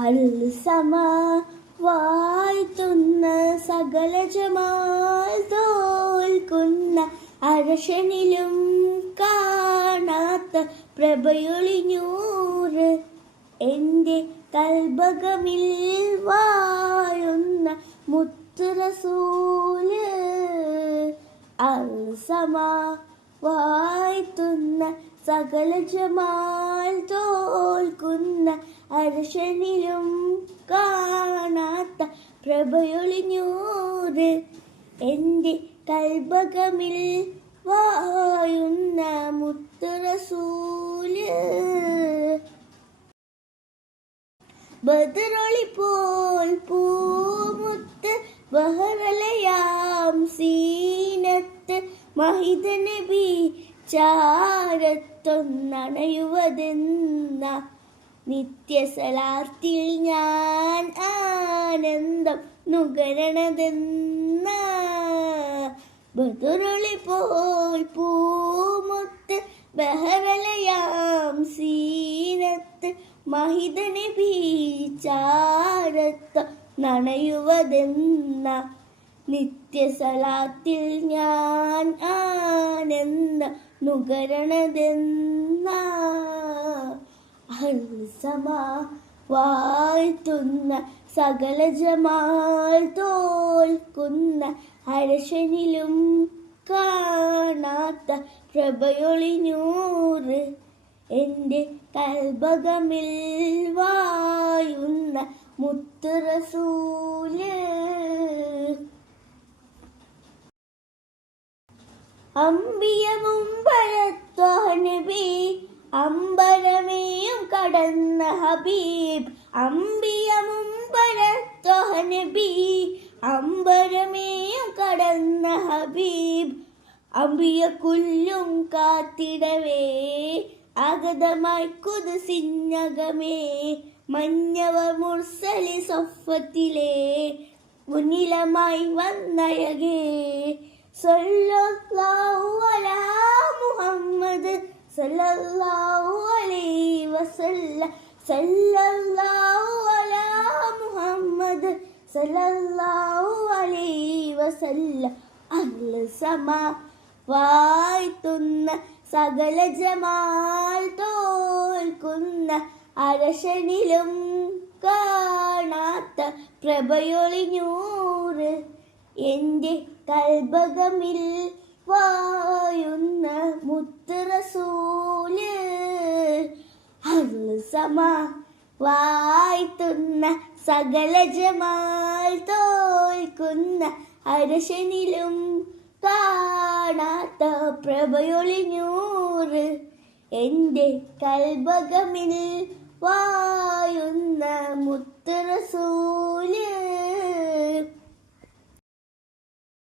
Al Sama വാഴ്ത്തുന്ന സകല Jamal തോൽക്കുന്ന അരശനിലും കാണാത്ത പ്രഭയൊളിഞ്ഞൂറ് എൻ്റെ കൽബകമിൽ വാഴുന്ന മുത്ത് റസൂല് അൽസമ വാഴ്ത്തുന്ന സകല ജമാൽ തോൽക്കുന്ന അർശനിലും കാണാത്ത പ്രഭയൊളിഞ്ഞൂറ് എൻ്റെ കൽബകമിൽ വാഴുന്ന മുത്ത് റസൂല് ബദറൊളി പോൽ പൂമുത്ത് ബഹറലയാം സീനത്ത് മഹിത നബി ചാരത്തൊന്നണയുവതെന്ന നിത്യസലാത്തിൽ ഞാൻ ആനന്ദം നുകരണതെന്ന ബദറൊളി പോൽ പൂമുത്ത് ബഹറലയാം സീനത്ത് മഹിത നബി ചാരത്ത് നണയുവതെന്ന നിത്യസലാത്തിൽ ഞാൻ ആനന്ദം നുകരണതെന്ന അൽസമ വാഴ്ത്തുന്ന സകല ജമാൽ തോൽക്കുന്ന അരശനിലും കാണാത്ത പ്രഭയൊളിഞ്ഞൂറ് എൻ്റെ കൽബകമിൽ വാഴുന്ന മുത്ത് റസൂല് അമ്പിയമുമ്പരത്വനബി അമ്പരമേയും കടന്ന ഹബീബ് അമ്പിയമുമ്പരത്വനബി അമ്പരമേയും കടന്ന ഹബീബ് അമ്പിയക്കുല്ലും കാത്തിടവേ അഗതമായി കുതുസിഞ്ഞകമേ മഞ്ഞവർ മുർസലി സൊഫത്തിലെ മുന്നിലമായി വന്നയകേ സല്ലല്ലാഹു അലാ മുഹമ്മദ് സല്ലല്ലാഹു അലൈഹി വസല്ലം സല്ലല്ലാഹു അലാ മുഹമ്മദ് സല്ലല്ലാഹു അലൈഹി വസല്ലം അൽസമ വാഴ്ത്തുന്ന സകല ജമാൽ തോൽക്കുന്ന അരശനിലും കാണാത്ത പ്രഭയൊളിഞ്ഞൂറ് എൻ്റെ കൽബകമിൽ വാഴുന്ന മുത്ത് റസൂല് അൽസമ വാഴ്ത്തുന്ന സകല ജമാൽ തോൽക്കുന്ന അരശനിലും കാണാത്ത പ്രഭയൊളിഞ്ഞൂറ് എൻ്റെ കൽബകമിൽ വാഴുന്ന